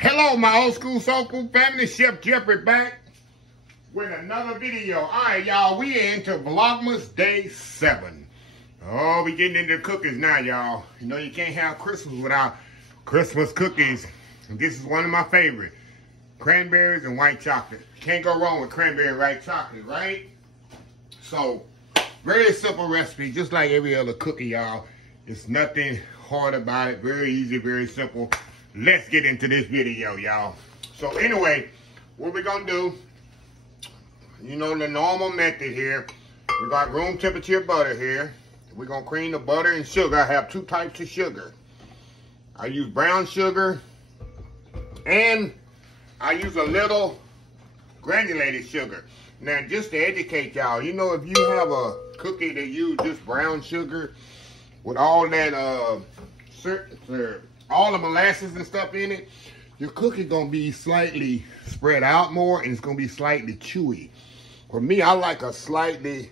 Hello, my old school soul food family. Chef Jeffrey back with another video. All right, y'all, we are into Vlogmas Day 7. Oh, we getting into cookies now, y'all. You know you can't have Christmas without Christmas cookies. And this is one of my favorite. Cranberries and white chocolate. Can't go wrong with cranberry and white chocolate, right? So, very simple recipe, just like every other cookie, y'all. It's nothing hard about it. Very easy, very simple. Let's get into this video, y'all. So anyway, what we're gonna do, you know the normal method here. We got room temperature butter here. We're gonna cream the butter and sugar. I have two types of sugar. I use brown sugar and I use a little granulated sugar. Now, just to educate y'all, you know, if you have a cookie that use just brown sugar with all that all the molasses and stuff in it, your cookie gonna be slightly spread out more and it's gonna be slightly chewy. For me, I like a slightly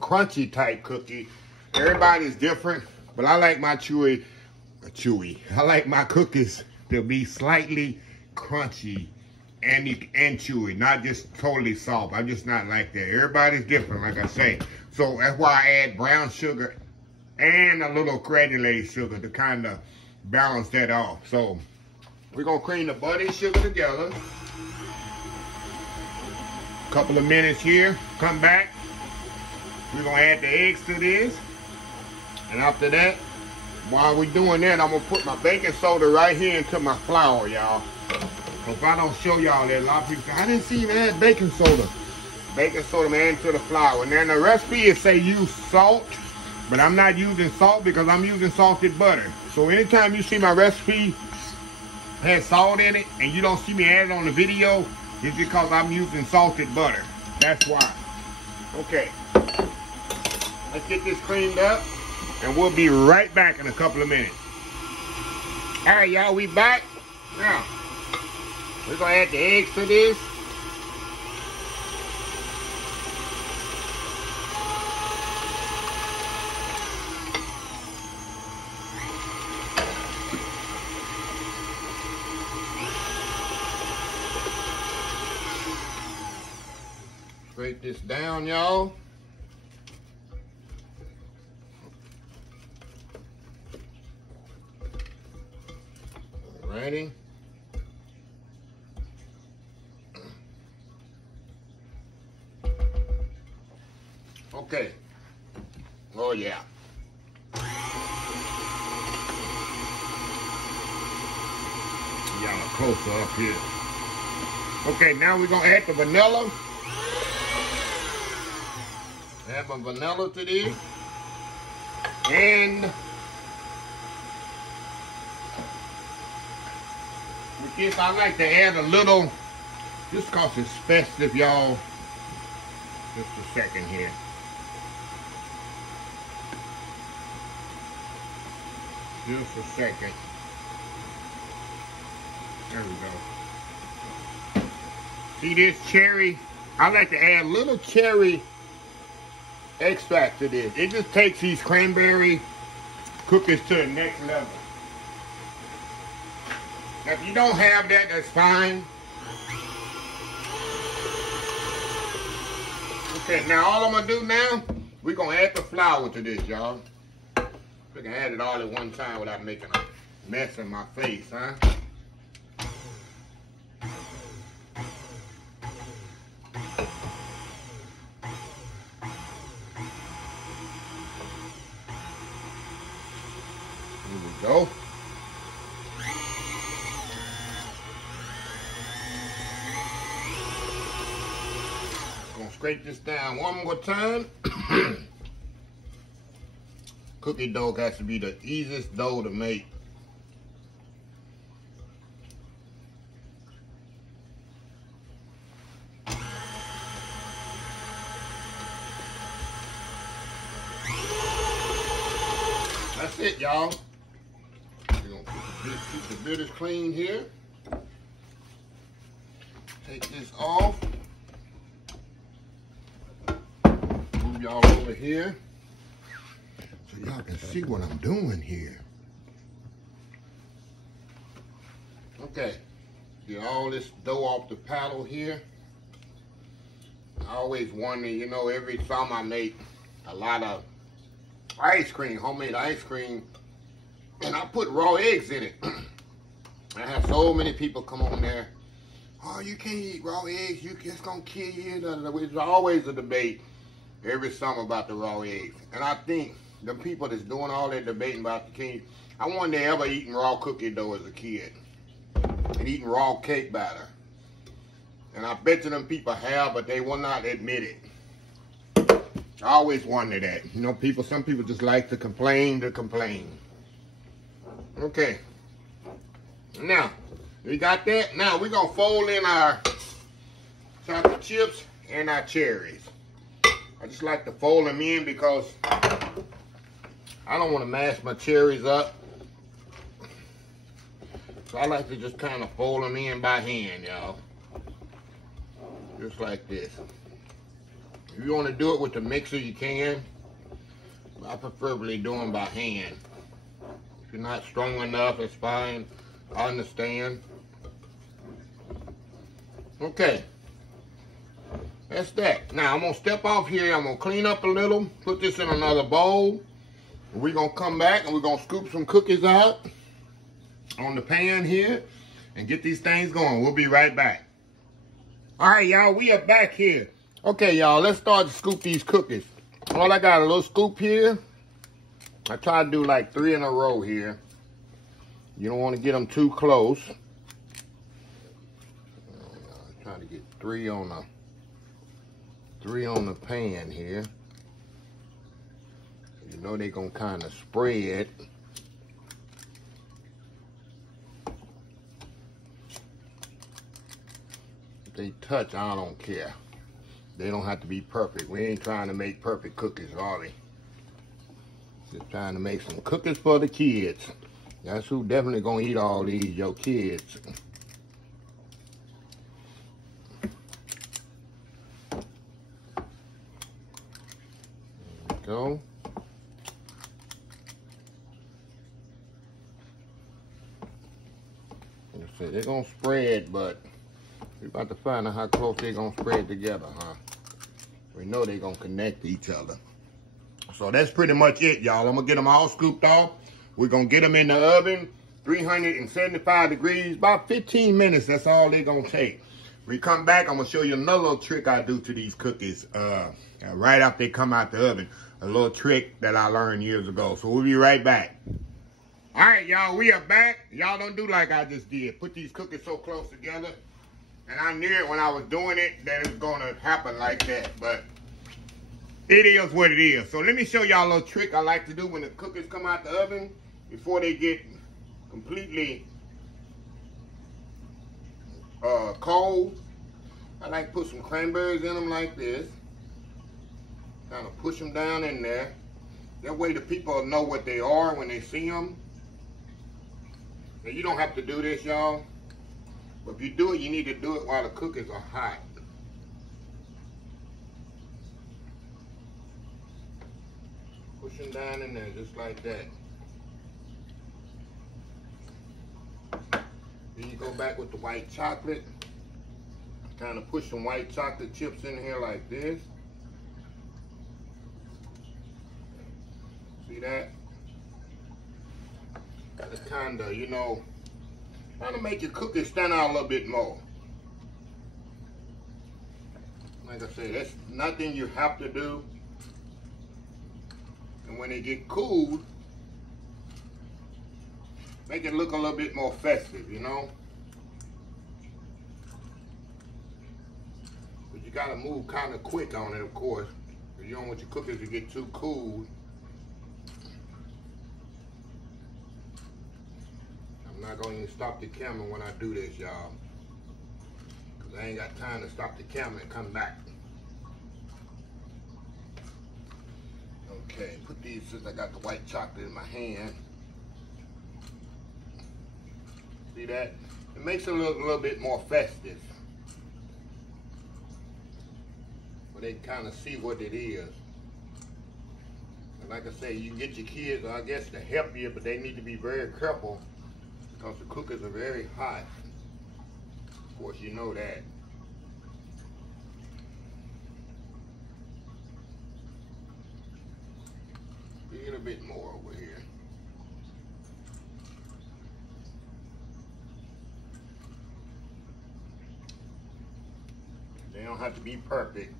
crunchy type cookie. Everybody's different, but I like my chewy. I like my cookies to be slightly crunchy and chewy, not just totally soft. I'm just not like that. Everybody's different, like I say. So that's why I add brown sugar and a little granulated sugar to kind of balance that off. So we're gonna cream the butter and sugar together. A couple of minutes here. Come back. We're gonna add the eggs to this. And after that, while we're doing that, I'm gonna put my baking soda right here into my flour, y'all. If I don't show y'all that, a lot of people say, I didn't see you add baking soda. Baking soda, man, to the flour. Now, the recipe is say use salt, but I'm not using salt because I'm using salted butter. So anytime you see my recipe has salt in it and you don't see me add it on the video, it's because I'm using salted butter. That's why. Okay. Let's get this cleaned up and we'll be right back in a couple of minutes. All right, y'all, we back. Now, we're gonna add the eggs to this. Break this down, y'all. Ready? Okay. Oh yeah. Y'all closer up here. Okay, now we're gonna add the vanilla. Add my vanilla to this. And with this, I like to add a little, just cause it's festive, y'all. Just a second here. Just a second. There we go. See this cherry? I like to add a little cherry extract to this. It just takes these cranberry cookies to the next level. Now, if you don't have that, that's fine. Okay, now all I'm gonna do now, we're gonna add the flour to this, y'all. We can add it all at one time without making a mess in my face, huh? Here we go. Gonna scrape this down one more time. Cookie dough has to be the easiest dough to make. That's it, y'all. We're gonna keep the bitters clean here. Take this off. Move y'all over here. So y'all can see what I'm doing here. Okay, get all this dough off the paddle here. I always wonder, you know, every summer I make a lot of ice cream, homemade ice cream, and I put raw eggs in it. I have so many people come on there, oh, you can't eat raw eggs, it's gonna kill you. There's always a debate every summer about the raw eggs. And I think the people that's doing all that debating about the king, I wonder they ever eaten raw cookie dough as a kid and eating raw cake batter. And I bet you them people have, but they will not admit it. I always wonder that. You know, some people just like to complain. Okay. Now, we got that. Now, we're going to fold in our chocolate chips and our cherries. I just like to fold them in because I don't want to mash my cherries up. So I like to just kind of fold them in by hand, y'all. Just like this. If you want to do it with the mixer, you can. I preferably do them by hand. If you're not strong enough, it's fine. I understand. Okay. That's that. Now, I'm going to step off here. I'm going to clean up a little. Put this in another bowl. We're going to come back and we're going to scoop some cookies out on the pan here and get these things going. We'll be right back. All right, y'all. We are back here. Okay, y'all. Let's start to scoop these cookies. All I got a little scoop here. I try to do like 3 in a row here. You don't want to get them too close. Trying to get 3 on the pan here. You know they're gonna kind of spread. If they touch, I don't care. They don't have to be perfect. We ain't trying to make perfect cookies, are we? Just trying to make some cookies for the kids. That's who definitely gonna eat all these, your kids. There we go. Like I said, they're gonna spread, but we're about to find out how close they're gonna spread together, huh? We know they're gonna connect to each other. So that's pretty much it, y'all. I'm gonna get them all scooped off. We're going to get them in the oven, 375 degrees, about 15 minutes. That's all they're going to take. When we come back, I'm going to show you another little trick I do to these cookies right after they come out the oven. A little trick that I learned years ago. So we'll be right back. All right, y'all, we are back. Y'all don't do like I just did. Put these cookies so close together. And I knew it when I was doing it that it was going to happen like that. But it is what it is. So let me show y'all a little trick I like to do when the cookies come out the oven before they get completely cold. I like to put some cranberries in them like this. Kind of push them down in there. That way the people know what they are when they see them. Now you don't have to do this, y'all. But if you do it, you need to do it while the cookies are hot. Push them down in there just like that. Then you go back with the white chocolate. Kind of push some white chocolate chips in here like this. See that? Got to kind of, you know, trying to make your cookies stand out a little bit more. Like I said, that's nothing you have to do. And when they get cooled, make it look a little bit more festive, you know? But you gotta move kind of quick on it, of course. Because you don't want your cookies to get too cool. I'm not gonna even stop the camera when I do this, y'all. Because I ain't got time to stop the camera and come back. Okay, put these, since I got the white chocolate in my hand. See that? It makes it look a little bit more festive. But they kind of see what it is. And like I say, you can get your kids, I guess, to help you, but they need to be very careful. because the cookers are very hot. Of course, you know that. A little bit more over here. They don't have to be perfect.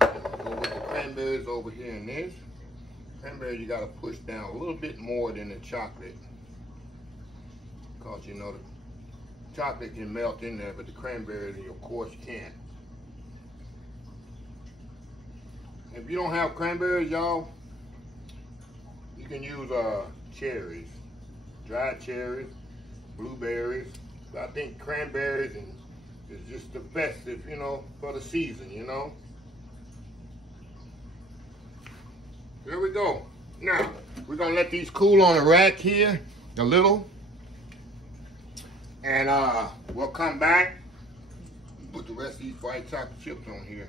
Go with the cranberries over here in this. Cranberry you gotta push down a little bit more than the chocolate. Because you know the chocolate can melt in there, but the cranberries of course can't. If you don't have cranberries, y'all, you can use cherries, dried cherries, blueberries. But I think cranberries is just the festive, you know, for the season, you know. There we go. Now, we're gonna let these cool on the rack here a little. And we'll come back, put the rest of these white chocolate chips on here.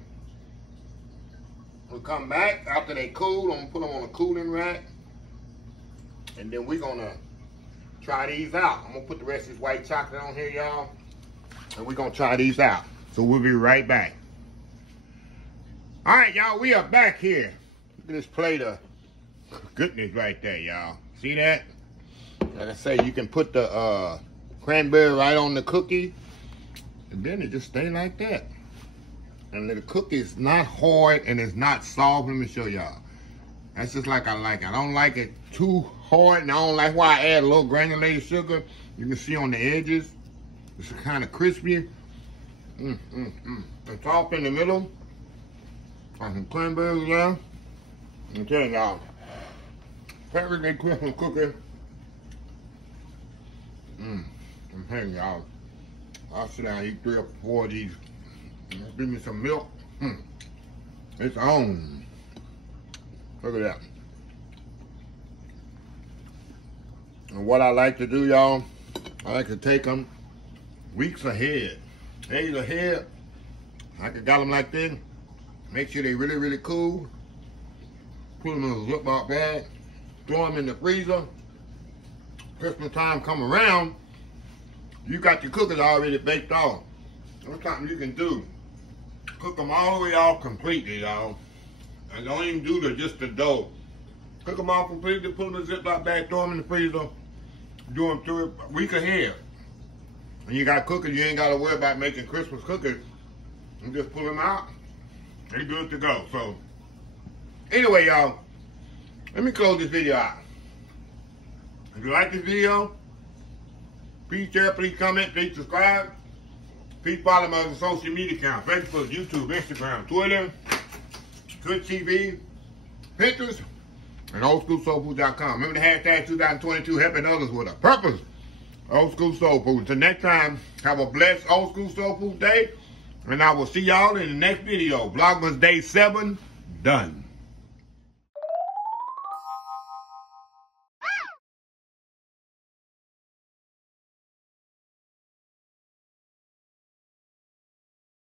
We'll come back after they cool. I'm gonna put them on a cooling rack. And then we're gonna try these out. I'm gonna put the rest of this white chocolate on here, y'all. And we're gonna try these out. So we'll be right back. All right, y'all, we are back here. Look at this plate of goodness right there, y'all. See that? Like I say, you can put the cranberry right on the cookie, and then it just stay like that. And the cookie is not hard and it's not soft. Let me show y'all. That's just like I like it. I don't like it too hard, and I don't like why I add a little granulated sugar. You can see on the edges, it's kind of crispy. It's soft in the middle. Got some cranberries there. I'm telling y'all, perfectly Christmas cookie. I'm telling y'all, I'll sit down and eat 3 or 4 of these. Give me some milk. It's on. Look at that. And what I like to do, y'all, I like to take them weeks ahead, days ahead. I could got them like this. Make sure they really, really cool. Put them in a Ziploc bag. Throw them in the freezer. Christmas time come around, you got your cookies already baked off. That's something you can do. Cook them all the way off completely, y'all. And don't even do just the dough. Cook them off completely, put them in a Ziploc bag, throw them in the freezer. Do them through a week ahead. And you got cookies, you ain't got to worry about making Christmas cookies. You just pull them out, they're good to go. So, anyway, y'all, let me close this video out. If you like this video, please share, please comment, please subscribe. Please follow my social media accounts: Facebook, YouTube, Instagram, Twitter, Twitch TV, Pinterest, and oldschoolsoulfood.com. Remember the hashtag 2022, helping others with a purpose. Old School Soul Food. Until next time, have a blessed Old School Soul Food day. And I will see y'all in the next video. Vlogmas Day 7, done.